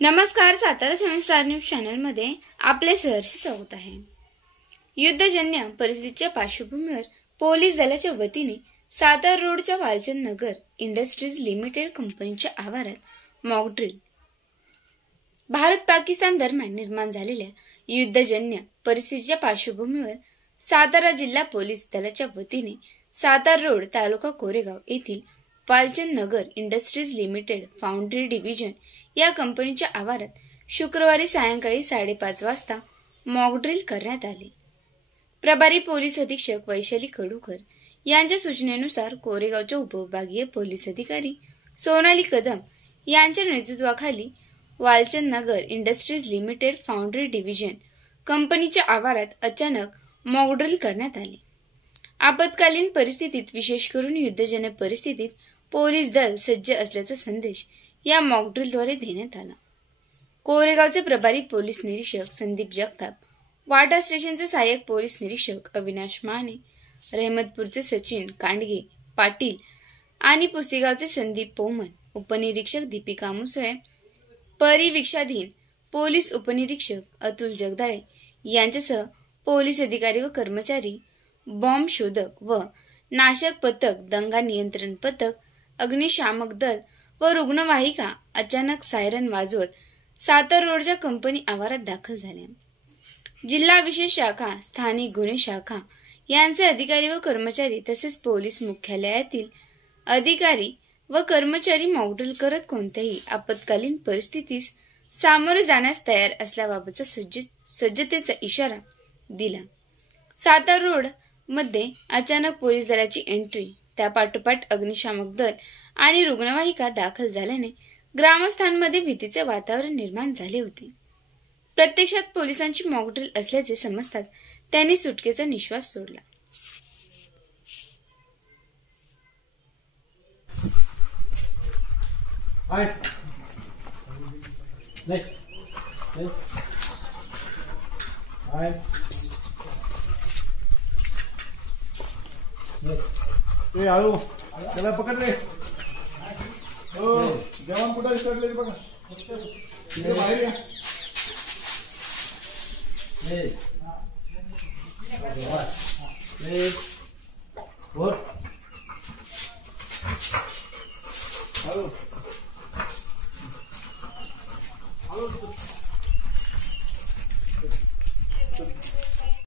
नमस्कार, Satara 7 star news channel मध्ये आपले सहर्ष स्वागत आहे। युद्धजन्य परिस्थितीच्या पार्श्वभूमीवर पोलीस दलाच्या वतीने सातारा रोडच्या वालचंद नगर इंडस्ट्रीज लिमिटेड कंपनीच्या आवारात मॉक ड्रिल। भारत पाकिस्तान दरम्यान निर्माण झालेल्या युद्धजन्य परिस्थितीच्या पार्श्वभूमीवर सातारा जिल्हा पोलीस दलाच्या वतीने सातारा रोड तालुका कोरेगाव येथील वालचंद नगर इंडस्ट्रीज लिमिटेड फाउंड्री डिव्हिजन या कंपनीच्या आवारात शुक्रवारी सायंकाळी 5:30 वाजता मॉक ड्रिल करण्यात आले। प्रभारी पोलीस अधीक्षक वैशाली कडूकर यांच्या सूचनेनुसार कोरेगावच्या उपविभागीय पोलीस अधिकारी सोनाली कदम यांच्या नेतृत्वाखाली वालचंद नगर इंडस्ट्रीज लिमिटेड फाउंड्री डिव्हिजन कंपनीच्या आवारात अचानक मॉक ड्रिल करण्यात आले। आपत्कालीन परिस्थितीत, विशेष करून युद्धजन्य परिस्थितीत पोलीस दल सज्ज असल्याचा संदेश या मॉक ड्रिलद्वारे देण्यात आला। कोरेगावचे प्रभारी पोलीस निरीक्षक संदीप जगताप, वाटा स्टेशनचे सहाय्यक पोलीस निरीक्षक अविनाश माने, रहमतपूरचे सचिन कांडगे पाटील आणि पुस्तेगावचे संदीप पोमन, उपनिरीक्षक दीपिका मुसळे, परिवीक्षाधीन पोलीस उपनिरीक्षक अतुल जगदाळे यांच्यासह पोलीस अधिकारी व कर्मचारी, बॉम्ब शोधक व नाशक पथक, दंगा नियंत्रण पथक, अग्निशामक दल व रुग्णवाहिका अचानक सायरन वाजवत सातारा रोडच्या कंपनी आवारात दाखल झाल्या। जिल्हा विशेष शाखा, स्थानिक गुन्हे शाखा यांचे अधिकारी व कर्मचारी तसेच पोलीस मुख्यालयातील अधिकारी व कर्मचारी मॉक ड्रिल करत कोणत्याही आपत्कालीन परिस्थितीस सामोरे जाण्यास तयार असल्याबाबतचा सज्जतेचा इशारा दिला। सातारा रोड मध्ये अचानक पोलीस दलाची एंट्री, त्यापाठोपाठ अग्निशामक दल आणि रुग्णवाहिका दाखल झाल्याने ग्रामस्थांमध्ये भीतीचे वातावरण निर्माण झाले होते। प्रत्यक्षात पोलिसांची मॉक ड्रिल असल्याचे समजताच त्यांनी सुटकेचा निश्वास सोडला। ए आळू त्याला पकड रे। हो जवान कुठे विसरले बघा, इथे बाहेर या। आळू